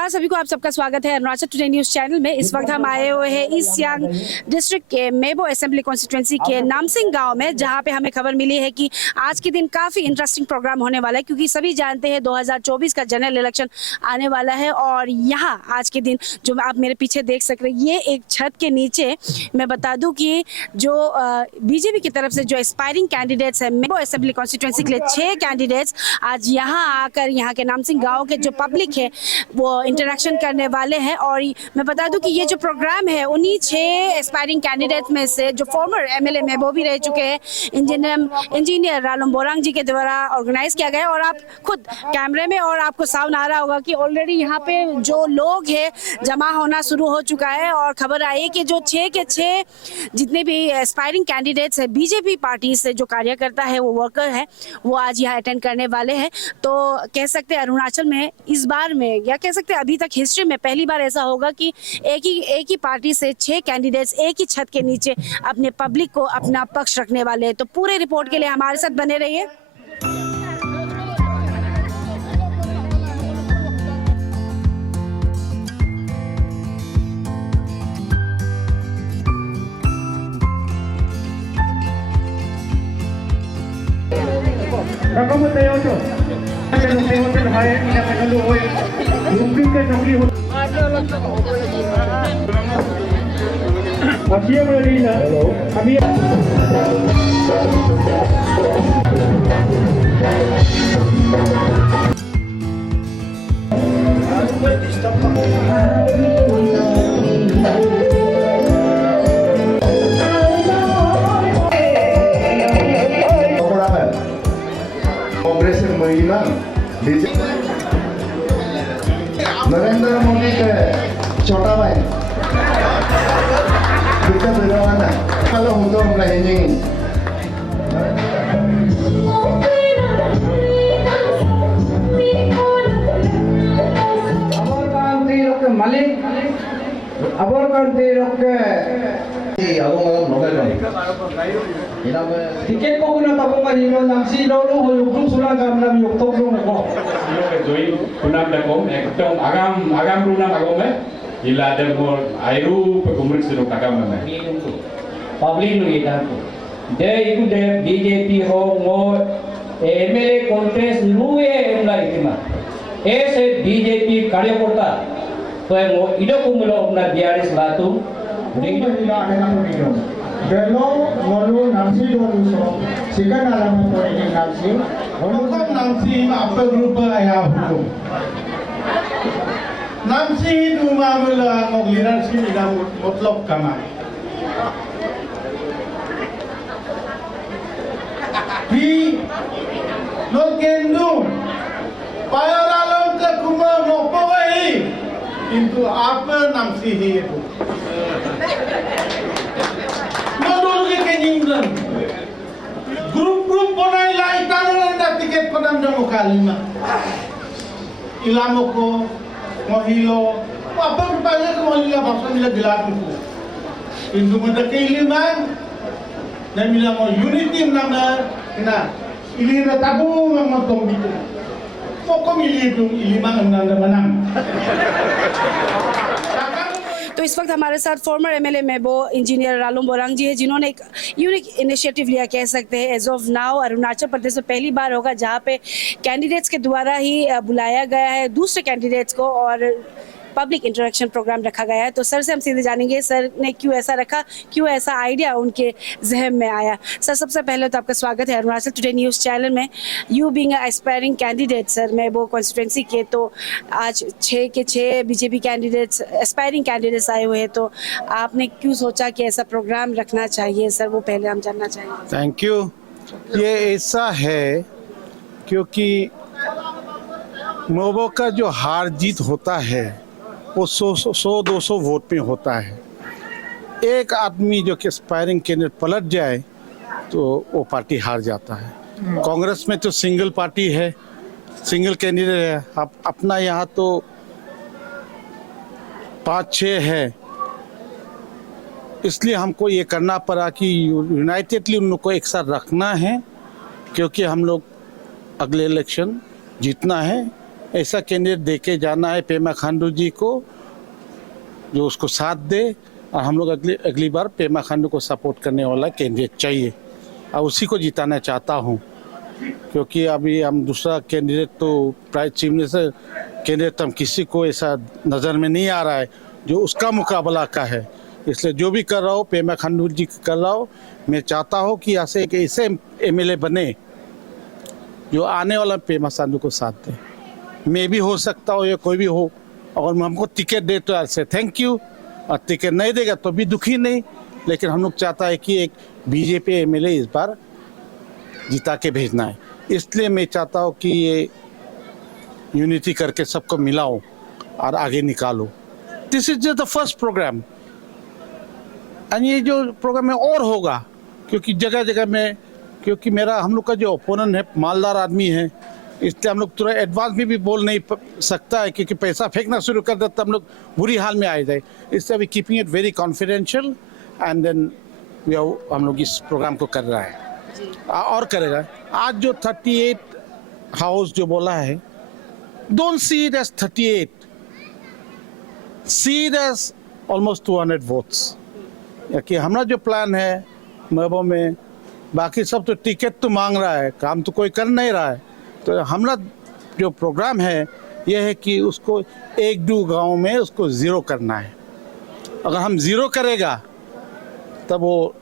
नमस्कार सभी को, आप सबका स्वागत है अरुणाचल टुडे न्यूज चैनल में। इस वक्त हम आए हुए हैं ईस्ट सियांग डिस्ट्रिक्ट के मेबो असेंबली कॉन्स्टिट्यूंसी के नामसिंग गांव में, जहां पे हमें खबर मिली है कि आज के दिन काफ़ी इंटरेस्टिंग प्रोग्राम होने वाला है, क्योंकि सभी जानते हैं 2024 का जनरल इलेक्शन आने वाला है। और यहाँ आज के दिन जो आप मेरे पीछे देख सक रहे हैं, ये एक छत के नीचे मैं बता दूँ कि जो बीजेपी की तरफ से जो एस्पायरिंग कैंडिडेट्स है मेबो असेंबली कॉन्स्टिट्यूंसी के लिए 6 कैंडिडेट्स आज यहाँ आकर यहाँ के नामसिंग गाँव के जो पब्लिक है वो इंटरेक्शन करने वाले हैं। और मैं बता दूं कि ये जो प्रोग्राम है उन्हीं 6 एस्पायरिंग कैंडिडेट में से जो फॉर्मर एमएलए में वो भी रह चुके हैं इंजीनियर रालोम बोरांग जी के द्वारा ऑर्गेनाइज किया गया। और आप खुद कैमरे में और आपको साउंड आ रहा होगा कि ऑलरेडी यहाँ पे जो लोग हैं जमा होना शुरू हो चुका है। और खबर आई है कि जो 6 के 6 जितने भी एस्पायरिंग कैंडिडेट्स है बीजेपी पार्टी से जो कार्यकर्ता है वो वर्कर है वो आज यहाँ अटेंड करने वाले हैं। तो कह सकते हैं अरुणाचल में इस बार में या कह सकते हैं अभी तक हिस्ट्री में पहली बार ऐसा होगा कि एक ही पार्टी से 6 कैंडिडेट्स एक ही छत के नीचे अपने पब्लिक को अपना पक्ष रखने वाले हैं। तो पूरे रिपोर्ट के लिए हमारे साथ बने रहिए। कांग्रेस महिला नरेंद्र मोदी के छोटा भाई kita berlawan kalau untuk melayan Malik, abor kanti rokke. Aku malam novel kan. Tiket ko kuna tabong kanino nang si lolo huyuk sulang kam nam yuk tok dong ko. Joy kunam dakom ekdom agam runam agom ila demo airu pekumrik sino agam na. Public no itan ko. De iku de BJP ho mo MLA contest luwe unla itima. Ese BJP karyakarta तो वो इधर को मिलो अपना Bihari Latur Ini tidak ada nama Belo walu nasi walu so sikan alam ko ini nasi walu nasi apa grupa ayah hukum nasi itu mamula ngogliran sih tidak mutlak kama di lokendu payoralom ke kuma mopoi किंतु आप नाम से ही है nodal के केनिंगन group बनाई लाई तानंदा ticket पदम जमो कालिमा इलामो को महिलो apa rupanya ke महिला भाषा मिला दिलात को किंतु मत के इलिमा ना मिला मो यूनिटी नाम ना इलिना tabu मत तुम बितु तो इस वक्त हमारे साथ former MLA Mebo engineer Ralom Borang ji है, जिन्होंने एक यूनिक इनिशिएटिव लिया कह सकते हैं। As of now Arunachal Pradesh में पहली बार होगा जहां पे कैंडिडेट्स के द्वारा ही बुलाया गया है दूसरे कैंडिडेट्स को और पब्लिक इंटरेक्शन प्रोग्राम रखा गया है। तो सर से हम सीधे जानेंगे सर ने क्यों ऐसा रखा, क्यों ऐसा आइडिया उनके जहन में आया। सर सबसे पहले तो आपका स्वागत है अरुणाचल टुडे न्यूज़ चैनल में। You being aspiring candidate sir मैं वो कॉन्स्टिट्यूंसी के, तो आज 6 के 6 बीजेपी कैंडिडेट्स एस्पायरिंग कैंडिडेट्स आए हुए हैं, तो आपने क्यों सोचा कि ऐसा प्रोग्राम रखना चाहिए सर, वो पहले हम जानना चाहेंगे। Thank you. ये ऐसा है क्योंकि मेबो का जो हार जीत होता है वो 100-200 वोट में होता है। एक आदमी जो कि एस्पायरिंग कैंडिडेट पलट जाए तो वो पार्टी हार जाता है। कांग्रेस में तो सिंगल पार्टी है, सिंगल कैंडिडेट है। अब अपना यहाँ तो 5-6 है, इसलिए हमको ये करना पड़ा कि यूनाइटेडली उन लोग को एक साथ रखना है, क्योंकि हम लोग अगले इलेक्शन जीतना है ऐसा कैंडिडेट दे के जाना है पेमा खांडू जी को, जो उसको साथ दे। और हम लोग अगली बार पेमा खांडू को सपोर्ट करने वाला कैंडिडेट चाहिए, और उसी को जिताना चाहता हूँ। क्योंकि अभी हम दूसरा कैंडिडेट तो प्राइज चीफ मिनिस्टर कैंडिडेट हम किसी को ऐसा नज़र में नहीं आ रहा है जो उसका मुकाबला का है। इसलिए जो भी कर रहा हो पेमा खांडू जी कर रहा हो, मैं चाहता हूँ कि यहाँ से एक ऐसे एमएलए बने जो आने वाला पेमा खांडू को साथ दे। मैं भी हो सकता हूँ या कोई भी हो, और हमको टिकट दे तो से थैंक यू, और टिकट नहीं देगा तो भी दुखी नहीं। लेकिन हम लोग चाहता है कि एक बीजेपी एमएलए इस बार जिता के भेजना है। इसलिए मैं चाहता हूँ कि ये यूनिटी करके सबको मिलाओ और आगे निकालो। This is just the first program, और ये जो प्रोग्राम है और होगा, क्योंकि जगह जगह में, क्योंकि हम लोग का जो ओपोनेंट है मालदार आदमी है, इसलिए हम लोग तुरंत एडवांस में भी बोल नहीं सकता है, क्योंकि पैसा फेंकना शुरू कर देता हम लोग बुरी हाल में आ जाए। इसलिए अभी keeping it very confidential, and then हम लोग इस प्रोग्राम को कर रहा है और करेगा। आज जो 38 हाउस जो बोला है, don't see it as 38, see it as almost 200 votes. कि हमारा जो प्लान है महबूब में, बाकी सब तो टिकट तो मांग रहा है, काम तो कोई कर नहीं रहा है। तो हमारा जो प्रोग्राम है यह है कि उसको 1-2 गांव में उसको ज़ीरो करना है। अगर हम ज़ीरो करेगा तब वो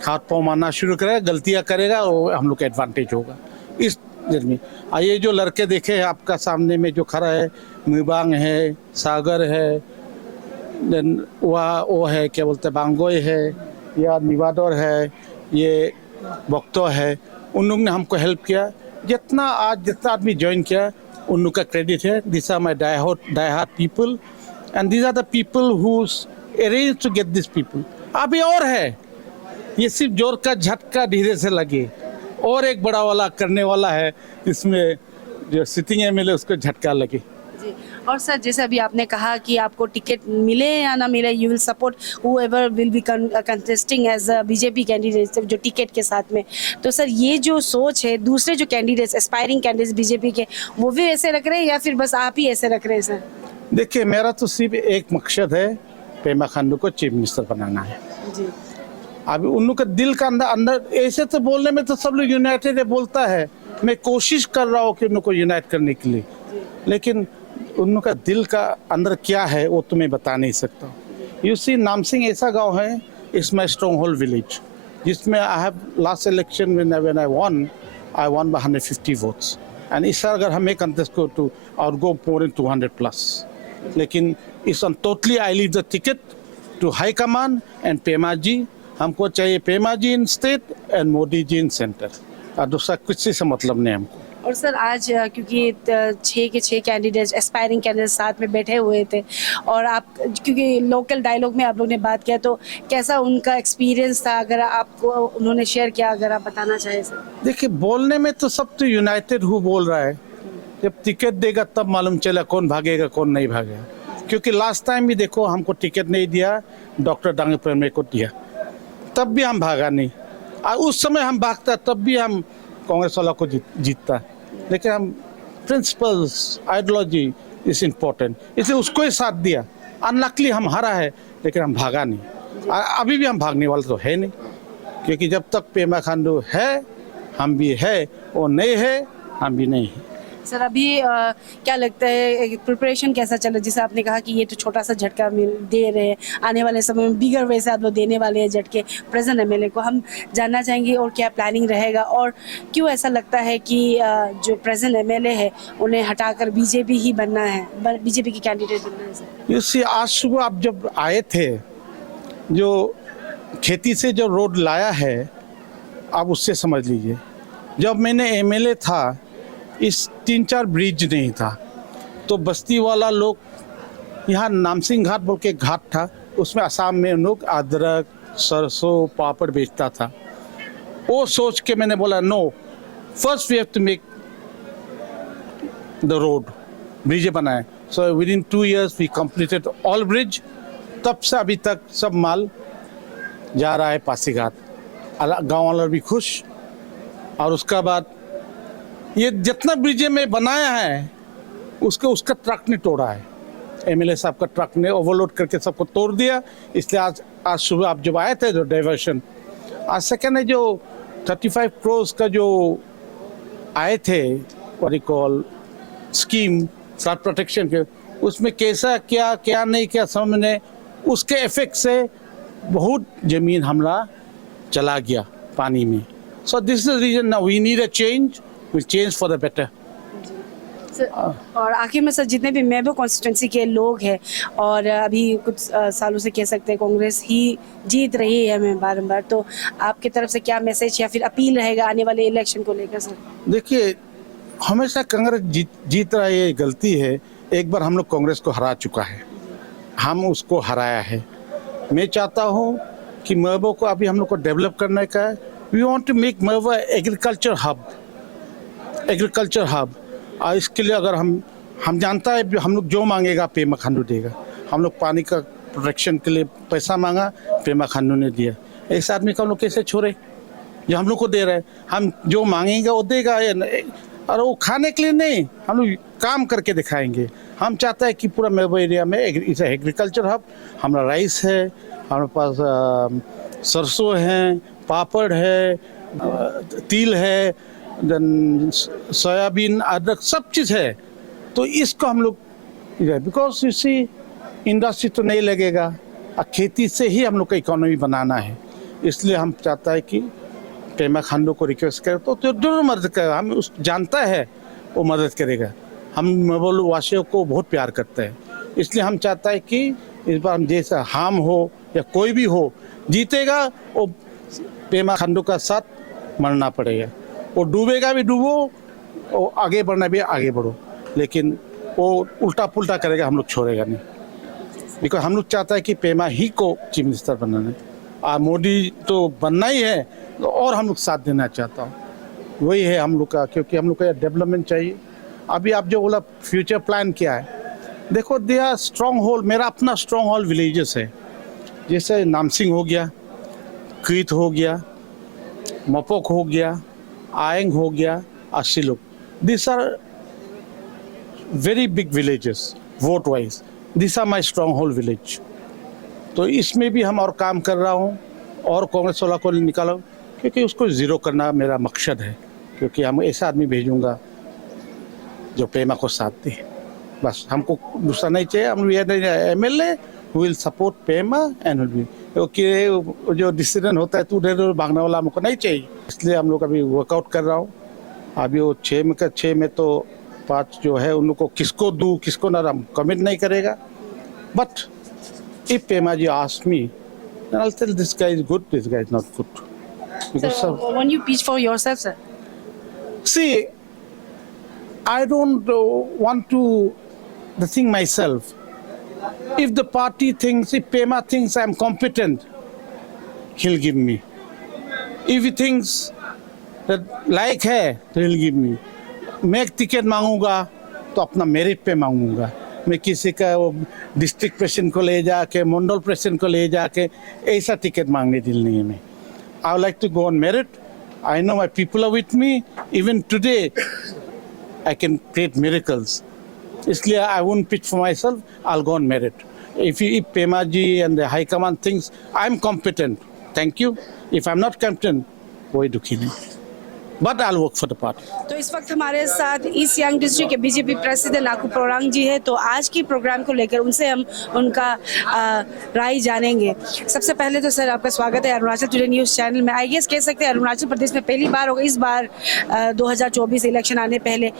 हाथ पाँव मारना शुरू करेगा, गलतियां करेगा, और हम लोग का एडवांटेज होगा इस दिन में। ये जो लड़के देखे हैं आपका सामने में जो खड़ा है, मुबांग है, सागर है, देन वो है क्या बोलते हैं बांगोई है, या निवाडोर है, ये बक्तो है, उन लोग ने हमको हेल्प किया। जितना आदमी ज्वाइन किया उन लोग का क्रेडिट है। This are my die hard people, and this are the people who arrange to get this people. अभी और है, ये सिर्फ जोर का झटका धीरे से लगे, और एक बड़ा वाला करने वाला है, इसमें जो सिटिंग एमएलए उसको झटका लगे। जी। और सर, जैसे अभी आपने कहा कि आपको टिकट मिले या ना मिले, you will support whoever will be contesting as a BJP candidate जो टिकट के साथ में। तो सर, ये जो सोच है दूसरे जो कैंडिडेट्स, एस्पायरिंग कैंडिडेट्स बीजेपी के, वो भी ऐसे रख रहे हैं या फिर बस आप ही ऐसे रख रहे हैं सर? देखिए, मेरा तो सिर्फ एक मकसद है, पेमा खांडू को चीफ मिनिस्टर बनाना है। जी। अभी उन लोग का दिल का अंदर ऐसे तो बोलने में तो सब लोग यूनाइटेड है बोलता है, मैं कोशिश कर रहा हूँ कि उन लोग को यूनाइट करने के लिए, लेकिन उन लोग का दिल का अंदर क्या है वो तो मैं बता नहीं सकता। यू सी, नामसिंग ऐसा गांव है, it's my stronghold village, जिसमें I have last election when I won by 150 votes, and इस साल अगर हमें कंटेस्ट को टू और गो मोर देन 200+, लेकिन इस totally I leave the ticket to high command and Pema ji. हमको चाहिए Pema ji in state and Modi ji in centre, और दूसरा कुछ से मतलब नहीं हमको। और सर, आज क्योंकि 6 के 6 कैंडिडेट्स, एस्पायरिंग कैंडिडेट्स साथ में बैठे हुए थे, और आप क्योंकि लोकल डायलॉग में आप लोग ने बात किया, तो कैसा उनका एक्सपीरियंस था, अगर आपको उन्होंने शेयर किया, अगर आप बताना चाहें सर? देखिए, बोलने में तो सब तो यूनाइटेड हु बोल रहा है, जब टिकट देगा तब मालूम चला कौन भागेगा कौन नहीं भागेगा। क्योंकि लास्ट टाइम भी देखो, हमको टिकट नहीं दिया, डॉक्टर डांगे प्रेमे को दिया, तब भी हम भागा नहीं, और उस समय हम भागता तब भी हम कांग्रेस वाला को जीतता। लेकिन हम प्रिंसिपल्स, आइडियोलॉजी इज इम्पोर्टेंट, इसलिए उसको ही साथ दिया। अनलकली हम हारा है, लेकिन हम भागा नहीं, अभी भी हम भागने वाले तो है नहीं, क्योंकि जब तक पेमा खांडू है हम भी है, वो नहीं है हम भी नहीं है। सर, अभी क्या लगता है, प्रिपरेशन कैसा चल रहा है? जैसे आपने कहा कि ये तो छोटा सा झटका दे रहे हैं, आने वाले समय में बिगर वे से आप लोग देने वाले हैं झटके प्रेजेंट एमएलए को। हम जानना चाहेंगे और क्या प्लानिंग रहेगा, और क्यों ऐसा लगता है कि जो प्रेजेंट एमएलए है उन्हें हटाकर बीजेपी ही बनना है, बीजेपी की कैंडिडेट बनना है सर? यू सी, आज सुबह आप जब आए थे, जो खेती से जो रोड लाया है, आप उससे समझ लीजिए। जब मैंने एमएलए था, इस 3-4 ब्रिज नहीं था, तो बस्ती वाला लोग, यहाँ नामसिंग घाट बोल के घाट था, उसमें असम में लोग अदरक, सरसों, पापड़ बेचता था। वो सोच के मैंने बोला, no, first we have to make the road, bridge बनाए। So within 2 years we completed all bridge. तब से अभी तक सब माल जा रहा है पासीघाट, गाँव वाला भी खुश। और उसका बाद ये जितना ब्रिज में बनाया है, उसके उसका ट्रक ने तोड़ा है, एमएलए साहब का ट्रक ने ओवरलोड करके सबको तोड़ दिया। इसलिए आज सुबह आप जब आए थे जो डाइवर्शन, आज सेकेंड है जो 35 करोड़ का जो आए थे what you call scheme flood protection के, उसमें कैसा क्या क्या नहीं क्या समझने, उसके इफेक्ट से बहुत जमीन हमला चला गया पानी में। So this is reason now we need a change, will change for the better. और आखिर में सर, जितने भी मेबो कॉन्स्टिट्यूंसी के लोग हैं और अभी कुछ सालों से कह सकते हैं कांग्रेस ही जीत रही है हमें बारंबार, तो आपकी तरफ से क्या मैसेज या फिर अपील रहेगा आने वाले इलेक्शन को लेकर सर? देखिए, हमेशा कांग्रेस जीत रहा है, ये गलती है। एक बार हम लोग कांग्रेस को हरा चुका है, हम उसको हराया है। मैं चाहता हूँ कि मेबो को अभी हम लोग को डेवलप करने का है। We want to make Mebo agriculture hub. और इसके लिए अगर हम जानता है हम लोग जो मांगेगा पेमा खांडू देगा। हम लोग पानी का प्रोटेक्शन के लिए पैसा मांगा, पेमा खांडू ने दिया। ऐसे आदमी को हम लोग कैसे छोड़े जो हम लोग को दे रहे हैं? हम जो मांगेंगे वो देगा, और वो खाने के लिए नहीं, हम लोग काम करके दिखाएंगे। हम चाहते हैं कि पूरा मेबो एरिया में इसे एग्रीकल्चर हब, हमारा राइस है, हमारे पास सरसों है, पापड़ है, तिल है, देन सोयाबीन, अदरक, सब चीज़ है। तो इसको हम लोग बिकॉज यू सी इंडस्ट्री तो नहीं लगेगा, खेती से ही हम लोग का इकोनॉमी बनाना है। इसलिए हम चाहता है कि पेमा खांडू को रिक्वेस्ट करें तो जरूर मदद करेगा। हम उस जानता है वो मदद करेगा। हम मेबो वासियों को बहुत प्यार करते हैं, इसलिए हम चाहता है कि इस बार हम जैसा हम हो या कोई भी हो जीतेगा, वो पेमा खांडू का साथ मरना पड़ेगा। वो डूबेगा भी डूबो, वो आगे बढ़ना भी आगे बढ़ो, लेकिन वो उल्टा पुल्टा करेगा, हम लोग छोड़ेगा नहीं। बिकॉज हम लोग चाहता है कि पेमा ही को चीफ मिनिस्टर बनाना है, मोदी तो बनना ही है, और हम लोग साथ देना चाहता हूँ। वही है हम लोग का, क्योंकि हम लोग का डेवलपमेंट चाहिए। अभी आप जो बोला फ्यूचर प्लान क्या है, देखो दे आर स्ट्रॉन्ग होल्ड, मेरा अपना स्ट्रॉन्ग होल्ड विलेजेस है, जैसे नामसिंग हो गया, क्रीत हो गया, मपोक हो गया, आयंग हो गया, Ashiluk. This are very big villages vote wise, this are my stronghold village. तो इसमें भी हम और काम कर रहा हूँ और कांग्रेस वाला को निकालो, क्योंकि उसको ज़ीरो करना मेरा मकसद है। क्योंकि हम ऐसा आदमी भेजूंगा जो पेमा को साथ दे, बस हमको दूसरा नहीं चाहिए। हम MLA will support Pema and will, क्योंकि जो डिसीजन होता है तो उधर भागने वाला हमको नहीं चाहिए। इसलिए हम लोग अभी वर्कआउट कर रहा हूँ। अभी वो 6 में तो 5 जो है उन लोग को किसको दूँ किसको ना, हम कमिट नहीं करेगा। But if Pema ji ask me, then I'll tell this guy is good, this guy is not good. Because So, when you pitch for yourself, sir? see, I don't want to the thing myself. If the party thinks, if Pema thinks I'm competent, he'll give me. If he thinks that like है, तो he'll give me. मैं ticket मांगूंगा तो अपना merit पे मांगूंगा। मैं किसी का वो डिस्ट्रिक्ट प्रेसिडेंट को ले जाके, मंडल प्रेसिडेंट को ले जाके ऐसा टिकट मांगने दिल नहीं है। मैं I would like to go on merit. I know my people are with me, even today I can create miracles. इसलिए I won't pitch for myself, I will go on merit. If Pema ji and the high command thinks I am competent, thank you. If I am not competent, कोई दुखी नहीं, but I work for the party. तो इस वक्त हमारे साथ East Siang district के BJP president नाकू प्रोरांग जी है। तो आज की प्रोग्राम को लेकर उनसे हम उनका राय जानेंगे। सबसे पहले तो सर आपका स्वागत है अरुणाचल टुडे न्यूज़ चैनल में। आई गेस कह सकते हैं अरुणाचल प्रदेश में पहली बार होगा इस बार 2024 इलेक्शन आने पहले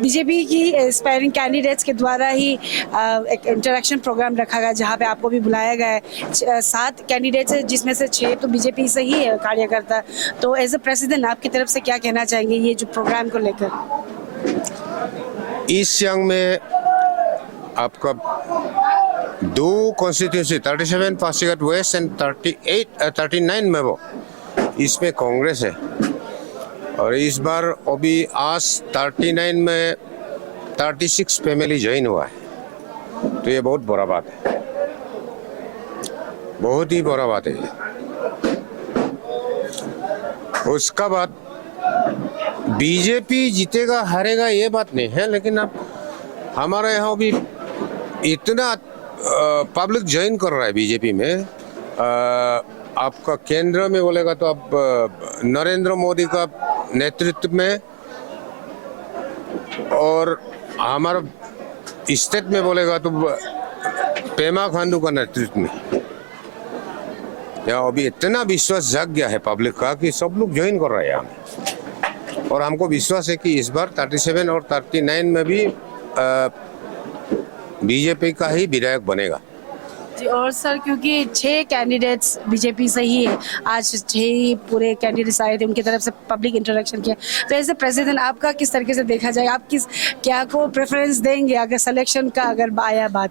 बीजेपी की एस्पायरिंग कैंडिडेट्स के द्वारा ही एक इंटरेक्शन प्रोग्राम रखा गया, जहाँ पे आपको भी बुलाया गया है। 7 कैंडिडेट्स है, जिसमें से 6 तो बीजेपी से ही है कार्यकर्ता। तो एज ए प्रेसिडेंट आपकी तरफ से क्या कहना चाहेंगे ये जो प्रोग्राम को लेकर? ईस्ट सियांग में आपका 2 constituency 37 Pasighat west and 39 Mebo, इसमें कांग्रेस है। और इस बार अभी आज 39 में 36 फैमिली ज्वाइन हुआ है, तो ये बहुत बड़ा बात है, बहुत ही बड़ा बात है। उसका बाद बीजेपी जीतेगा हारेगा ये बात नहीं है, लेकिन अब हमारे यहाँ भी इतना पब्लिक ज्वाइन कर रहा है बीजेपी में। आपका केंद्र में बोलेगा तो अब नरेंद्र मोदी का नेतृत्व में, और हमारा स्टेट में बोलेगा तो पेमा खांडू का नेतृत्व में। यहाँ अभी इतना विश्वास जाग गया है पब्लिक का कि सब लोग ज्वाइन कर रहे हैं हमें, और हमको विश्वास है कि इस बार 37 और 39 में भी बीजेपी का ही विधायक बनेगा। जी, और सर क्योंकि 6 कैंडिडेट्स बीजेपी से ही है, आज 6 ही पूरे कैंडिडेट्स आए थे, उनकी तरफ से पब्लिक इंटरेक्शन किया, तो एज ए प्रेसिडेंट आपका किस तरीके से देखा जाएगा, आप किस क्या को प्रेफरेंस देंगे अगर सिलेक्शन का अगर आया बात?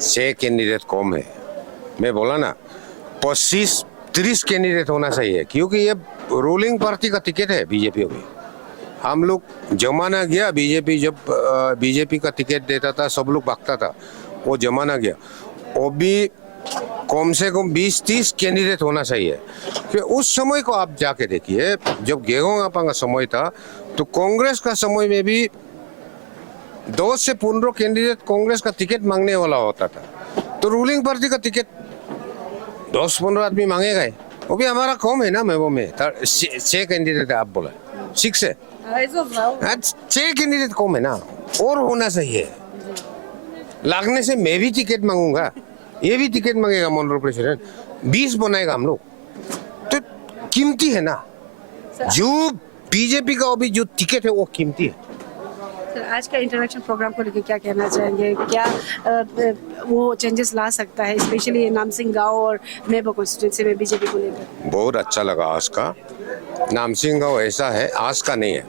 6 कैंडिडेट कम है, मैं बोला ना 25-30 कैंडिडेट होना चाहिए, क्योंकि ये रूलिंग पार्टी का टिकट है बीजेपी में। हम लोग जमाना गया, बीजेपी जब बीजेपी का टिकट देता था सब लोग भागता था, वो जमाना गया। अभी कम से कम 20-30 कैंडिडेट होना चाहिए। फिर उस समय को आप जाके देखिए, जब गेहूं आपा का समय था तो कांग्रेस का समय में भी 10 से 15 कैंडिडेट कांग्रेस का टिकट मांगने वाला होता था, तो रूलिंग पार्टी का टिकट 10-15 आदमी मांगेगा ही। वो भी हमारा कम है ना, मैं वो में 6 कैंडिडेट आप बोला 6 है, 6 कैंडिडेट कम है ना, और होना चाहिए। लगने से मैं भी टिकट मांगूंगा, ये भी टिकट मांगेगा मंडल प्रेसिडेंट, 20 बनाएगा हम लोग, तो कीमती है ना। जो बीजेपी का अभी जो टिकट है वो कीमती है। सर आज का इंटरेक्शन प्रोग्राम को लेकर क्या कहना चाहेंगे, क्या वो चेंजेस ला सकता है स्पेशली नामसिंग गांव और मेबो कॉन्स्टिट्यूंसी में बीजेपी को लेकर? बहुत अच्छा लगा आज का। नामसिंग गांव ऐसा है, आज का नहीं है।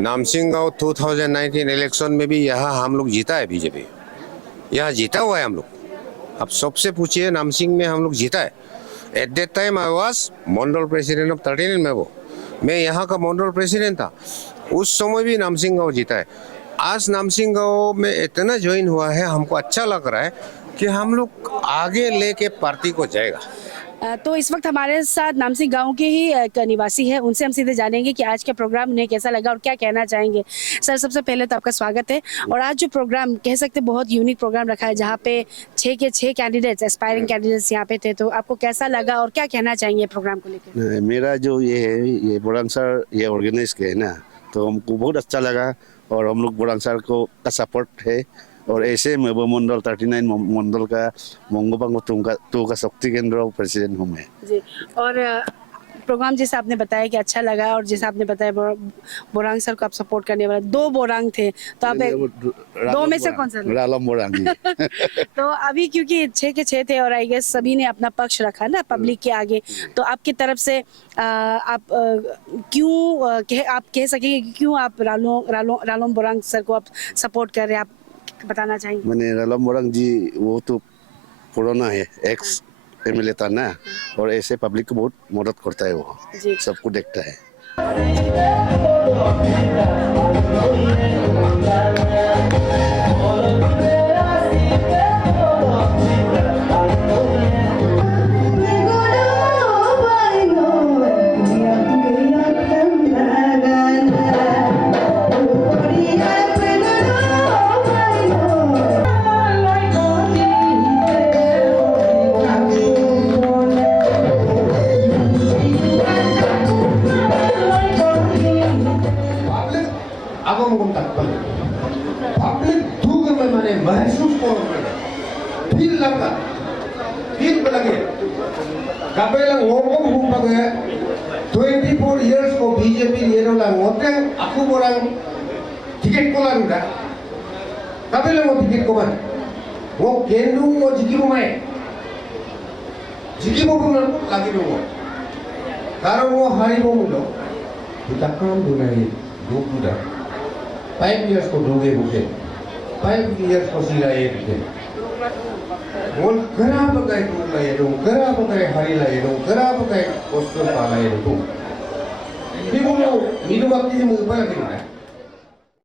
नामसिंग गांव 2019 इलेक्शन में भी यहाँ हम लोग जीता है, बीजेपी यहाँ जीता हुआ है हम लोग। अब सबसे पूछिए, नामसिंग में हम लोग जीता है। At that time I was Mandal president of 39 में, वो मैं यहाँ का मंडल प्रेसिडेंट था, उस समय भी नामसिंग गांव जीता है। आज नामसिंग गांव में इतना ज्वाइन हुआ है, हमको अच्छा लग रहा है कि हम लोग आगे लेके पार्टी को जाएगा। तो इस वक्त हमारे साथ नामसिंग गांव के ही एक निवासी है, उनसे हम सीधे जानेंगे कि आज का प्रोग्राम उन्हें कैसा लगा और क्या कहना चाहेंगे। सर सबसे पहले तो आपका स्वागत है। और आज जो प्रोग्राम कह सकते हैं बहुत यूनिक प्रोग्राम रखा है, जहाँ पे 6 के 6 कैंडिडेट्स एस्पायरिंग कैंडिडेट्स यहाँ पे थे, तो आपको कैसा लगा और क्या कहना चाहेंगे प्रोग्राम को लेकर? मेरा जो ये है, ये बुरान सर ये ऑर्गेनाइज किया है ना, तो हमको बहुत अच्छा लगा, और हम लोग बुरान सर को का सपोर्ट है। और ऐसे मेबो मंडल 39 मंडल का मंगोपांग तो का शक्ति केंद्र प्रेसिडेंट हूँ मैं जी। और प्रोग्राम जैसे आपने बताया कि अच्छा लगा, और जैसे आपने बताया बोरांग सर को आप सपोर्ट करने वाले 2 बोरांग थे, तो आप 2 में से कौन सा? रालम बोरांग जी। तो अभी क्योंकि 6 के 6 थे और आई गेस सभी ने अपना पक्ष रखा ना पब्लिक के आगे, तो आपकी तरफ से आप क्यों आप कह सकेंगे कि क्यों आप रालोम बोरांग सर को आप सपोर्ट कर रहे हैं, आप बताना चाहेंगे? मैंने रालम बोरांग जी वो तो पुराना है, एक्स एमएलए था ना, और ऐसे पब्लिक को बहुत मदद करता है, वो सबको देखता है। महसूस फील लगा लगे कपेला ngomong humpagnya 24 years ko BJP yero lang ngoteng aku orang tiket ko lang da kapela mo tiket ko man wo kendu mo jiki mo mai jiki mo pun lagi mo karo mo hari mo mulo kita kam dunai do puda 5 years ko doge buke 5 years ko sila buke बोल करा बकाय तू लाये दो करा बकाय हरी लाये दो करा बकाय वस्तु पालाये दो भी बोलो मीनू बाकी से मुंह पर लगे ना